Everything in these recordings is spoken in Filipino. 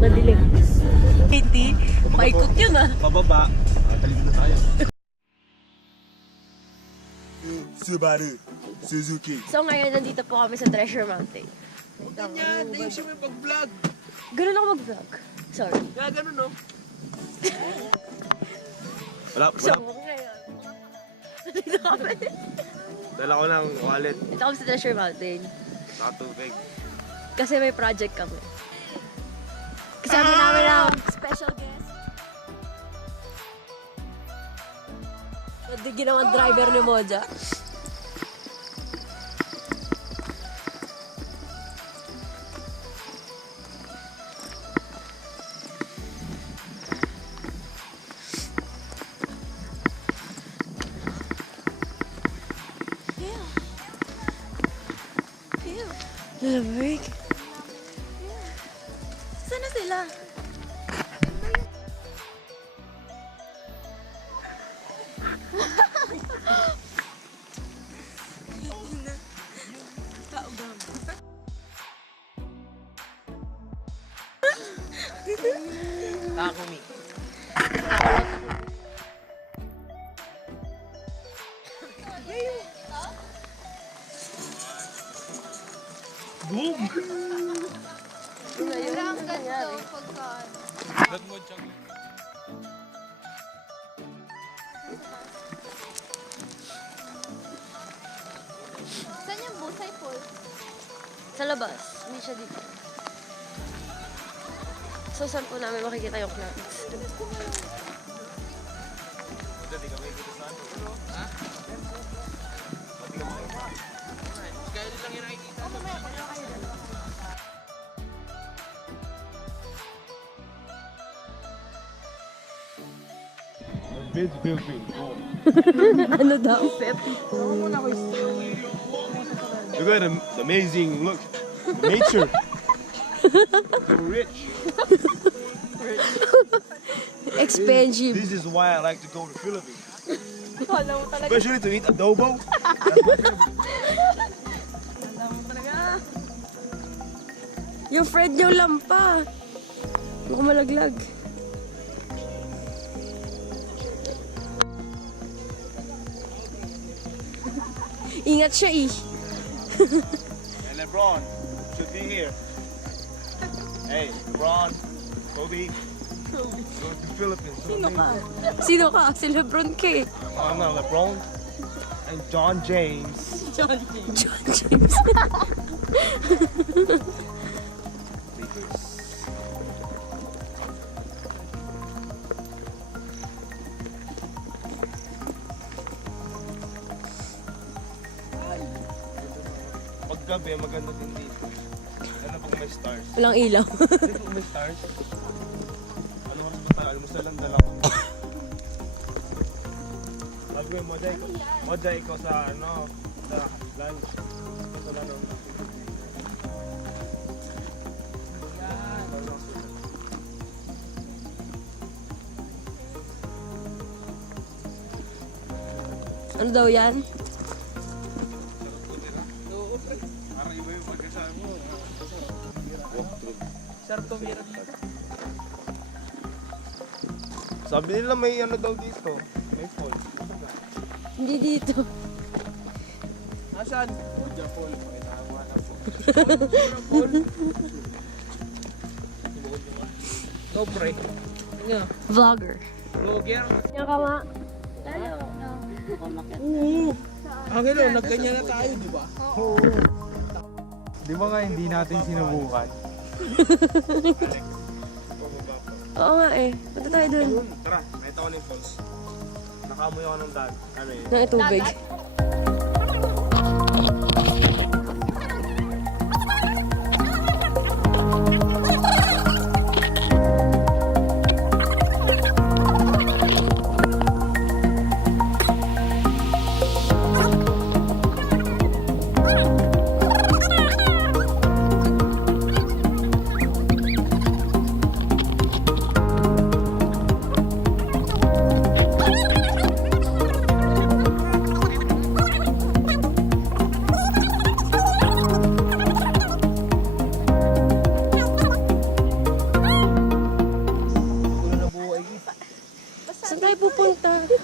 Madilim. Hindi. Paikot yun ah. Pababa. Talikod na tayo. Subaru, Suzuki. So ngayon, nandito po kami sa Treasure Mountain. Ganyan, ayusin mo yung pag-vlog. Ganun ako mag-vlog. Sorry. Kaya ganun, no? Wala. So ngayon, nandito kami. Dala ko ng wallet. Dito kami sa Treasure Mountain. Saka tubig. Kasi may project kami. Kasama namin ang special guest. So, ginawang driver ni Moja. Lamig. Saan na sila? Takumi. Boom! Kailangan ganito pagka... Lag mo dyan. Saan yung busay po? Sa labas. Hindi siya dito. So, saan po namin makikita yung clouds? Dati ka may kita saan? Ha? Dati ka makikita. Kaya lang yung nakikita. Beds building. Ano daw, Pep? Look at the amazing look. Nature. So rich. Expensive. This is why I like to go to Philippines. Especially to eat adobo. Yung friend niyo lampa. Baka malaglag. Ingat siya eh. And LeBron should be here. Hey, LeBron, Kobe. Go to Philippines. Sino ka? Sino ka? Si Lebron ka eh. I'm not LeBron. And John James. John James. Paggabi, maganda din dito. Ano pag may stars? Walang ilaw. Hindi pag may stars. Ano oras ba tayo? Almusal lang dala ko. Sabi mo, Moja, ikaw sa ano, sa lunch. Sa lunch. Ano daw yan? Parang iba yung pagkasama mo. Walk through. Sabi nila may ano daw dito. May fall. Hindi dito. Nasaan? Moja Fall. Pakita mo nga na fall. No pre. Vlogger. Vlogger. Yan ka ma. Oo. Ang ilo, nagkanya na tayo, di ba? Oo. Di ba nga hindi natin sinubukan? Alex. Oo nga eh. Punta tayo dun. Tara, may taon yung falls. Nakamoy ako ng dad. Ano yun? Ng tubig.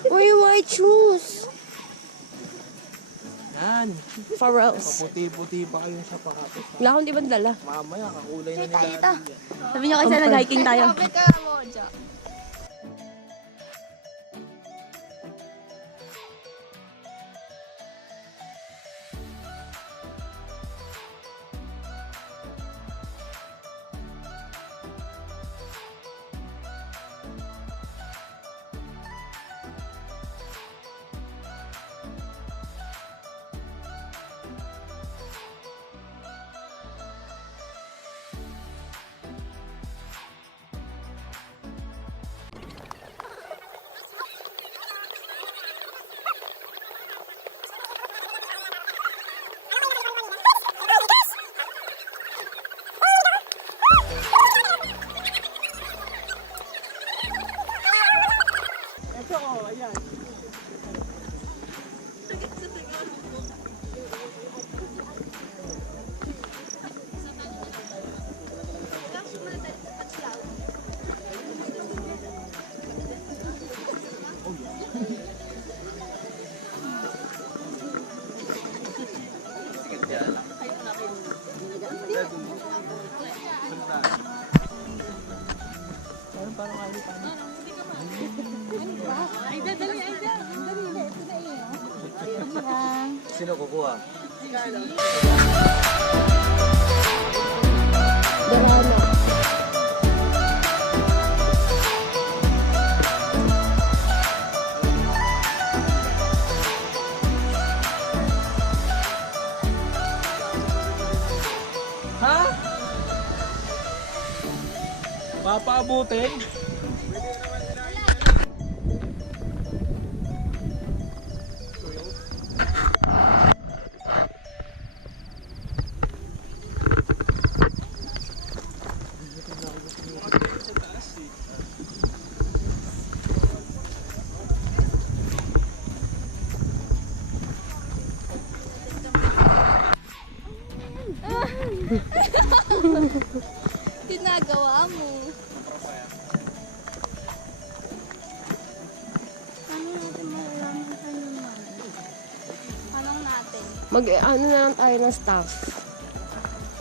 Uy, white shoes. Yan. Pharrells. Puti-puti pa kayong sapatos. Wala akong di ba dala? Mamaya, kakulay na nila. Ito. Sabi niyo kasi nag-hiking tayo. Kapit ka mo, Jo. Sino kukuha? Darana. Ha? Papaabutin? Ginagawa mo. Anong natin? Ano na lang tayo ng staff.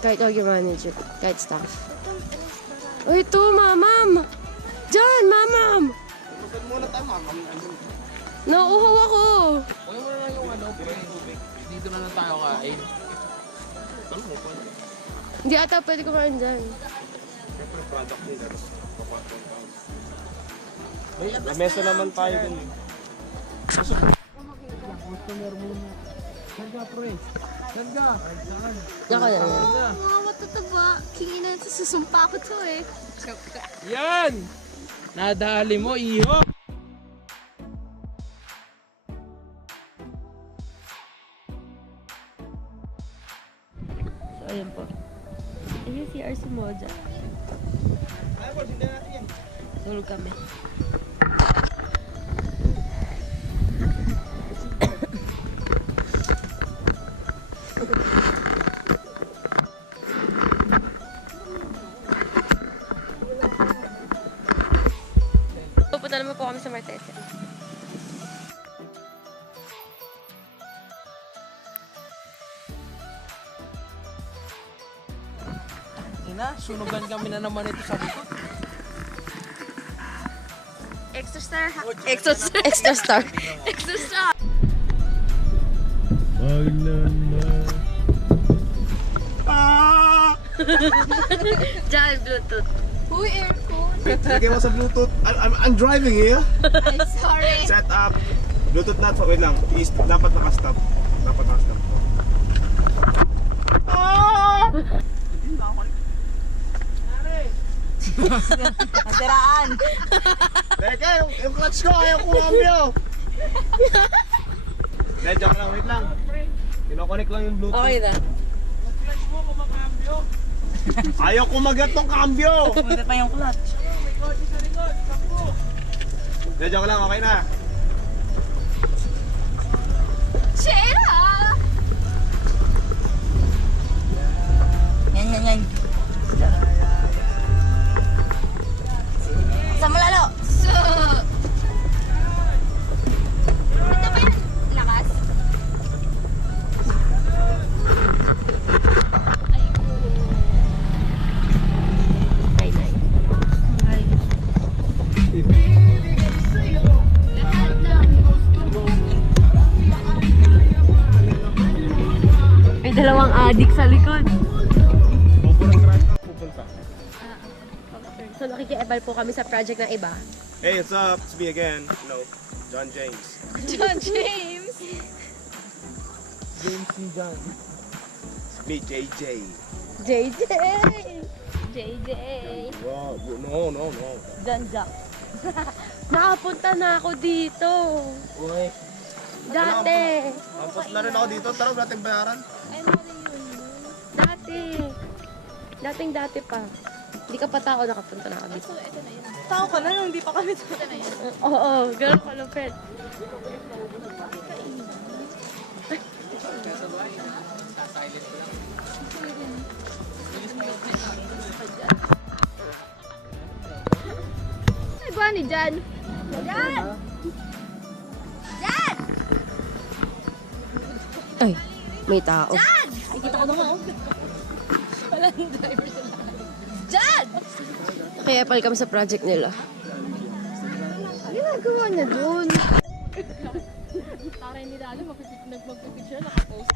Kahit huwag yung manager. Kahit staff. Uy, ito, mamam! Diyan, mamam! Tusod muna tayo, mamam. Nauuhaw ako! Huwag mo na lang yung tubig. Dito na lang tayo kain. Ano mo pa? Hindi ata pwede kumain dyan. Siyempre, product nila. May mesa naman tayo dun. Customer muna. Saan ka, pre? Saan ka? Naka na. Mga matutaba. Kinginan sa susumpa ko to eh. Yan! Nadali mo, iho! So, ayun po. Ayun si RC Moja. Ay, boss, hindi natin yan. Tulog kami. Pupunta naman po kami sa Martesa. Ina, sunugan kami na naman ito sa likod. Extra star. Extra star. Extra star. Diyan, Bluetooth. Uy, aircon. Lagay mo sa Bluetooth. I'm driving here. Ay, sorry. Set up. Bluetooth not. Wait lang. Dapat nakastop. Dapat nakastop. Nasiraan. Teka, yung clutch ko. Ayaw ko cambio. Joke lang. Wait lang. Kinokonek lang yung Bluetooth. Okay na. Clutch mo, kumakambio. Ayaw kumagat tong cambio. Pwede pa yung clutch. May kotse sa likod. Sakbo. Joke lang. Okay na. Sheila! Yan. Sa mo lalo. adik sa likod. So nakikiebal po kami sa project ng iba. Hey, what's up? It's me again. John James. John James! James ni John. It's me, JJ. JJ! JJ! Wow, no. John Jack. Nakapunta na ako dito. Okay. Dati. Tapos na rin ako dito. Tara, natin bayaran. Dati. Dati pa. Hindi ka pa tao nakapunta na ako dito. Tao ka na nung hindi pa kami ito na yun. Oo, ganun ka lang, Fred. Ay, ba ni Jan? Jan! Jan! Ay, may tao. Jan! Ay, kita ko naman, oh. Wala yung driver sila. Jan! Nakiepal kami sa project nila. Ginagawa niya dun. Para hindi na alam, magpipicture, nakapost.